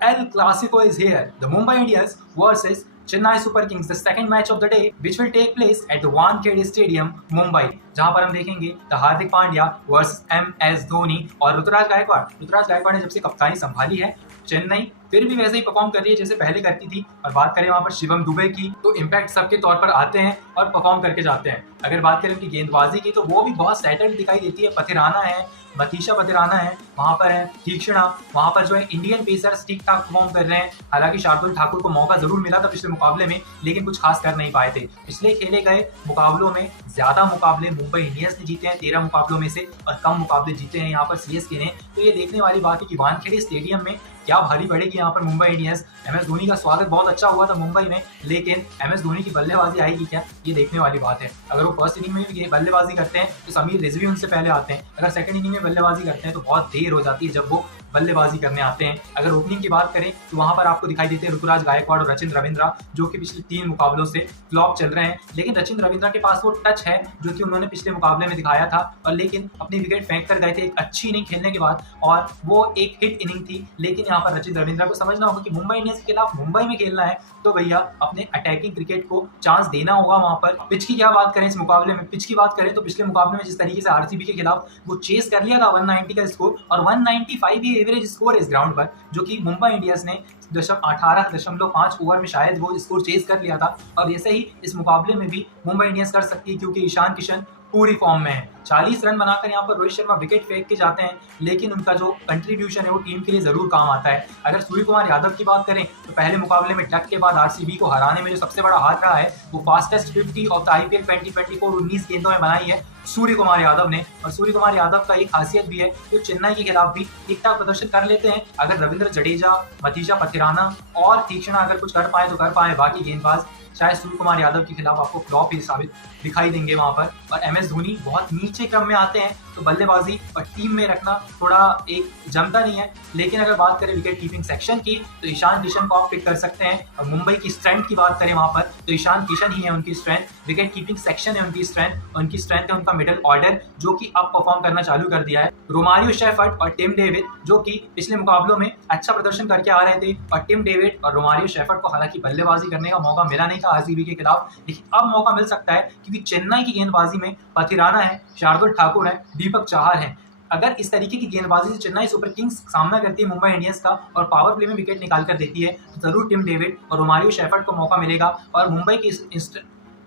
El Clasico is here. The Mumbai Indians versus Chennai Super Kings, the second match of the day, which will take place at the Wankhede Stadium, Mumbai, जहां पर हम देखेंगे the Hardik Pandya versus MS Dhoni और ऋतुराज गायकवाड़। ऋतुराज गायकवाड़ ने जब से कप्तानी संभाली है चेन्नई फिर भी वैसे ही परफॉर्म कर रही है जैसे पहले करती थी। और बात करें वहां पर शिवम दुबे की तो इम्पैक्ट सबके तौर पर आते हैं और परफॉर्म करके जाते हैं। अगर बात करें उनकी गेंदबाजी की तो वो भी बहुत सेटल्ड दिखाई देती है। पथिराना है, मतीशा पथिराना है, वहां पर है तीक्ष्णा, वहां पर जो है इंडियन पेसर्स ठीक ठाक परफॉर्म कर रहे हैं। हालांकि शार्दुल ठाकुर को मौका जरूर मिला था पिछले मुकाबले में, लेकिन कुछ खास कर नहीं पाए थे। पिछले खेले गए मुकाबलों में ज्यादा मुकाबले मुंबई इंडियंस ने जीते हैं 13 मुकाबलों में से, और कम मुकाबले जीते हैं यहाँ पर CSK ने। तो ये देखने वाली बात है कि वानखेड़े स्टेडियम में क्या भारी पड़ेगी यहाँ पर मुंबई इंडियंस। MS धोनी का स्वागत बहुत अच्छा हुआ था मुंबई में, लेकिन MS धोनी की बल्लेबाजी आएगी क्या, ये देखने वाली बात है। अगर वो फर्स्ट इनिंग में भी बल्लेबाजी करते हैं तो समीर रिजवी उनसे पहले आते हैं। अगर सेकंड इनिंग में बल्लेबाजी करते हैं तो बहुत देर हो जाती है जब वो बल्लेबाजी करने आते हैं। अगर ओपनिंग की बात करें तो वहां पर आपको दिखाई देते हैं ऋतुराज गायकवाड़ और रचिन रविंद्रा, जो कि पिछले 3 मुकाबलों से फ्लॉप चल रहे हैं। लेकिन रचिन रविंद्रा के पास वो टच है जो कि उन्होंने पिछले मुकाबले में दिखाया था, और लेकिन अपनी विकेट फेंक कर गए थे एक अच्छी इनिंग खेलने के बाद, और वो एक हिट इनिंग थी। लेकिन यहाँ पर रचिन रविंद्रा को समझना होगा कि मुंबई इंडियंस के खिलाफ मुंबई में खेलना है तो भैया अपने अटैकिंग क्रिकेट को चांस देना होगा वहां पर। पिच की क्या बात करें इस मुकाबले में, पिच की बात करें तो पिछले मुकाबले में जिस तरीके से RCB के खिलाफ वो चेस कर लिया था 190 का स्कोर, और 195 ही एवरेज स्कोर है इस ग्राउंड पर, जो कि मुंबई इंडियंस ने 18.5 ओवर में शायद वो स्कोर चेस कर लिया था। और ऐसे ही इस मुकाबले में भी मुंबई इंडियंस कर सकती है, क्योंकि ईशान किशन पूरी फॉर्म में है। 40 रन बनाकर यहाँ पर रोहित शर्मा विकेट फेंक के जाते हैं, लेकिन उनका जो कंट्रीब्यूशन है वो टीम के लिए जरूर काम आता है। अगर सूर्य कुमार यादव की बात करें तो पहले मुकाबले में डक के बाद RCB को हराने में जो सबसे बड़ा हाथ रहा है वो फास्टेस्ट 50 ऑफ द IPL 2024 19 गेंदों में बनाई है सूर्य कुमार यादव ने। और सूर्य कुमार यादव का एक खासियत भी है कि चेन्नई के खिलाफ भी ठीक ठाक प्रदर्शन कर लेते हैं। अगर रविंद्र जडेजा, मतीशा पथिराना और तीक्ष्णा अगर कुछ कर पाए तो कर पाए, बाकी गेंदबाज शायद सूर्य कुमार यादव के खिलाफ आपको फ्लॉप ही साबित दिखाई देंगे वहां पर। और MS धोनी बहुत नीचे क्रम में आते हैं तो बल्लेबाजी और टीम में रखना थोड़ा एक जमता नहीं है। लेकिन अगर बात करें विकेट कीपिंग सेक्शन की तो ईशान किशन को आप पिक कर सकते हैं। और मुंबई की स्ट्रेंथ की बात करें वहां पर तो ईशान किशन ही है उनकी स्ट्रेंथ, विकेट कीपिंग सेक्शन है उनकी स्ट्रेंथ, उनकी स्ट्रेंथ है उनका मिडिल ऑर्डर जो कि अब परफॉर्म करना चालू कर दिया है। रोमारियो शेफर्ड और टिम डेविड जो कि पिछले मुकाबलों में अच्छा प्रदर्शन करके आ रहे थे, और टिम डेविड और रोमारियो शेफर्ड को हालांकि बल्लेबाजी करने का मौका मिला नहीं था RCB के खिलाफ, लेकिन अब मौका मिल सकता है क्योंकि चेन्नई की गेंदबाजी में पथिराना है, शार्दुल ठाकुर है, दीपक चाहर है। अगर इस तरीके की गेंदबाजी से चेन्नई सुपर किंग्स सामना करती है मुंबई इंडियंस का और पावर प्ले में विकेट निकाल कर देती है तो जरूर टिम डेविड और रोमारियो शेफर्ड को मौका मिलेगा। और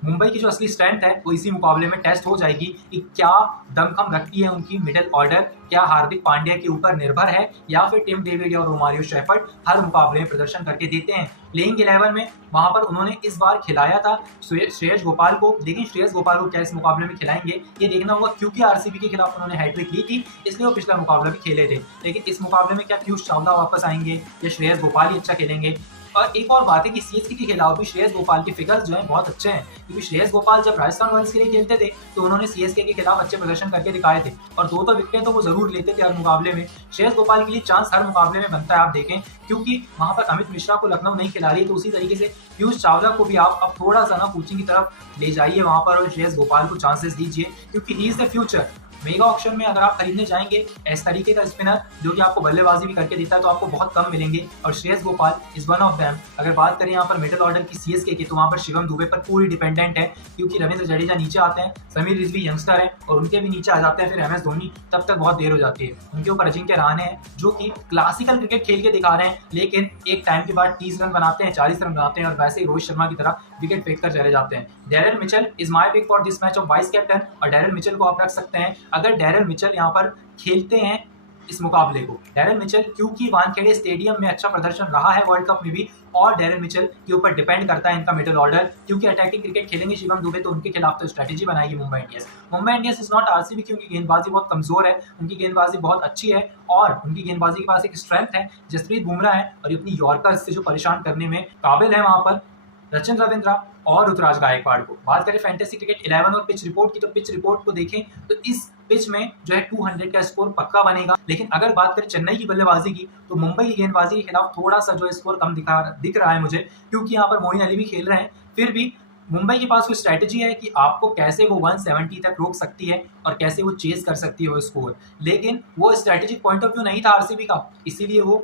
मुंबई की जो असली स्ट्रेंथ है वो इसी मुकाबले में टेस्ट हो जाएगी कि क्या दमखम रखती है उनकी मिडिल ऑर्डर, क्या हार्दिक पांड्या के ऊपर निर्भर है या फिर टिम डेविड और रोमारियो शेफर्ड हर मुकाबले में प्रदर्शन करके देते हैं। प्लेइंग 11 में वहां पर उन्होंने इस बार खिलाया था श्रेयस गोपाल को, लेकिन श्रेयस गोपाल को क्या इस मुकाबले में खिलाएंगे ये देखना होगा, क्योंकि RCB के खिलाफ उन्होंने हैट्रिक ली थी इसलिए वो पिछला मुकाबला भी खेले थे। लेकिन इस मुकाबले में क्या पीयूष चावला वापस आएंगे या श्रेयस गोपाल ही अच्छा खेलेंगे। और एक और बात है कि CSK के खिलाफ भी श्रेयस गोपाल के फिगर्स जो हैं बहुत अच्छे हैं, क्योंकि श्रेयस गोपाल जब राजस्थान रॉयल्स के लिए खेलते थे तो उन्होंने CSK के खिलाफ अच्छे प्रदर्शन करके दिखाए थे और 2 विकेटें तो वो जरूर लेते थे हर मुकाबले में। श्रेयस गोपाल के लिए चांस हर मुकाबले में बनता है, आप देखें, क्योंकि वहां पर अमित मिश्रा को लखनऊ नहीं खिला रही, तो उसी तरीके से पीयूष चावला को भी आप अब थोड़ा सा ना कोचिंग की तरफ ले जाइए वहां पर और श्रेयस गोपाल को चांसेस दीजिए, क्योंकि he is the future. Mega auction में अगर आप खरीदने जाएंगे इस तरीके का स्पिनर जो कि आपको बल्लेबाजी भी करके देता है तो आपको बहुत कम मिलेंगे, और Shreyas Gopal is one of them. अगर बात करें यहाँ पर मिडिल ऑर्डर की CSK की तो वहाँ पर शिवम दुबे पर पूरी डिपेंडेंट है, क्योंकि रविंद्र जडेजा नीचे आते हैं, समीर रिजवी यंगस्टर है और उनके भी नीचे आ जाते हैं फिर MS धोनी, तब तक बहुत देर हो जाती है। उनके ऊपर अजिंक्य रहाणे हैं जो कि क्लासिकल क्रिकेट खेल के दिखा रहे हैं, लेकिन एक टाइम के बाद 30 रन बनाते हैं, 40 रन बनाते हैं और वैसे ही रोहित शर्मा की तरह विकेट फेंक कर चले जाते हैं। Daryl Mitchell is my pick for this match of vice captain, और डैरेल मिचेल को आप रख सकते हैं अगर डैरेल मिचेल यहाँ पर खेलते हैं इस मुकाबले को। डैरेल मिचेल क्योंकि वानखेड़े स्टेडियम में अच्छा प्रदर्शन रहा है वर्ल्ड कप में भी, और डैरेल मिचेल के ऊपर डिपेंड करता है इनका मिडिल ऑर्डर, क्योंकि अटैकिंग क्रिकेट खेलेंगे शिवम दुबे तो उनके खिलाफ तो स्ट्रेटेजी बनाएगी Mumbai Indians. Mumbai Indians is not RCB क्योंकि गेंदबाजी बहुत कमजोर है, उनकी गेंदबाजी बहुत अच्छी है और उनकी गेंदबाजी के पास एक स्ट्रेंथ है, जसप्रीत बुमराह है और अपनी यॉर्कर से जो परेशान करने में काबिल है वहां पर रचिन रविंद्रा और ऋतुराज गायकवाड़ को। बात करें फैंटेसी क्रिकेट 11 और पिच रिपोर्ट की तो पिच रिपोर्ट को देखें तो इस पिच में जो है 200 का स्कोर पक्का बनेगा। लेकिन अगर बात करें चेन्नई की बल्लेबाजी की तो मुंबई की गेंदबाजी के खिलाफ थोड़ा सा जो स्कोर कम दिख रहा है मुझे, क्योंकि यहाँ पर मोइन अली भी खेल रहे हैं, फिर भी मुंबई के पास कोई स्ट्रैटेजी है कि आपको कैसे वो 170 तक रोक सकती है और कैसे वो चेस कर सकती है वो स्कोर, लेकिन वो स्ट्रैटेजिक पॉइंट ऑफ व्यू नहीं था आरसीबी का, इसीलिए वो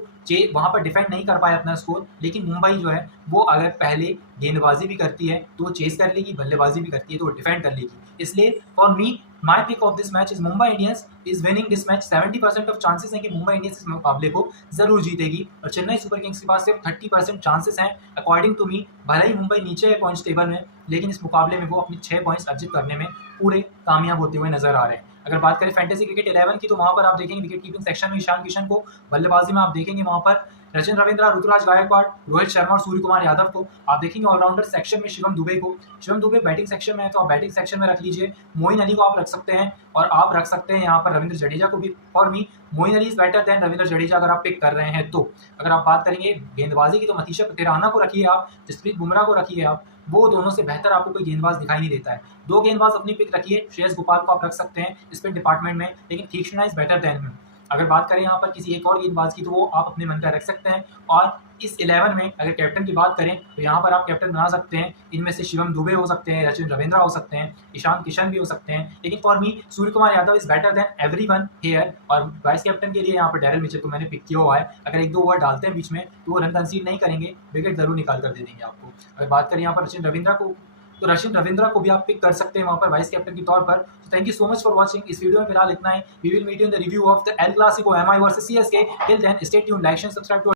वहाँ पर डिफेंड नहीं कर पाया अपना स्कोर। लेकिन मुंबई जो है वो अगर पहले गेंदबाजी भी करती है तो वो चेस कर लेगी, बल्लेबाजी भी करती है तो वो डिफेंड कर लेगी। इसलिए for me my pick of this match is Mumbai Indians is winning this match. 70% of chances हैं कि मुंबई इंडियंस इस मुकाबले को जरूर जीतेगी और चेन्नई सुपर किंग्स के पास सिर्फ 30% चांसेस हैं अकॉर्डिंग टू मी। भले ही मुंबई नीचे है पॉइंट्स टेबल में, लेकिन इस मुकाबले में वो अपनी 6 पॉइंट्स अर्जित करने में पूरे कामयाब होते हुए नजर आ रहे हैं। अगर बात करें फैंटेसी क्रिकेट 11 की तो वहाँ पर आप देखेंगे विकेट कीपिंग सेक्शन में ईशान किशन को, बल्लेबाजी में आप देखेंगे वहाँ पर सचिन रविंद्र, ऋतुराज गायकवाड़, रोहित शर्मा और सूर्य कुमार यादव को। आप देखेंगे ऑलराउंडर सेक्शन में शिवम दुबे को। शिवम दुबे बैटिंग सेक्शन में है तो आप बैटिंग सेक्शन में रख लीजिए। मोइन अली को आप रख सकते हैं और आप रख सकते हैं यहाँ पर रविंद्र जडेजा को भी। For me Moeen Ali is better than Ravindra Jadeja अगर आप पिक कर रहे हैं तो। अगर आप बात करेंगे गेंदबाजी की तो मतीशा तिराना को रखिए आप, जसप्रीत बुमराह को रखिए आप, वो दोनों से बेहतर आपको कोई गेंदबाज दिखाई नहीं देता है। 2 गेंदबाज अपनी पिक रखिए, श्रेयस गोपाल को आप रख सकते हैं स्पिन डिपार्टमेंट में, लेकिन तीक्ष्णा इज बेटर देन हिम। अगर बात करें यहाँ पर किसी एक और गेंदबाज की तो वो आप अपने मन का रख सकते हैं। और इस 11 में अगर कैप्टन की बात करें तो यहाँ पर आप कैप्टन बना सकते हैं, इनमें से शिवम दुबे हो सकते हैं, सचिन रविंद्र हो सकते हैं, ईशान किशन भी हो सकते हैं, लेकिन for me Surya Kumar Yadav is better then everyone here. और वाइस कैप्टन के लिए यहाँ पर डैरेल मिचेल को मैंने पिक किया हुआ है। अगर 1-2 ओवर डालते हैं बीच में तो वो रन कंसीड नहीं करेंगे, विकेट जरूर निकाल कर दे देंगे आपको। अगर बात करें यहाँ पर सचिन रविंद्र को तो रशिन रविंद्रा को भी आप पिक कर सकते हैं वहाँ पर वाइस कैप्टन के तौर पर। तो thank you so much for watching. इस वीडियो में फिलहाल इतना ही। We will meet you in the review of the El Clasico MI versus CSK. Till then stay tuned, like and subscribe to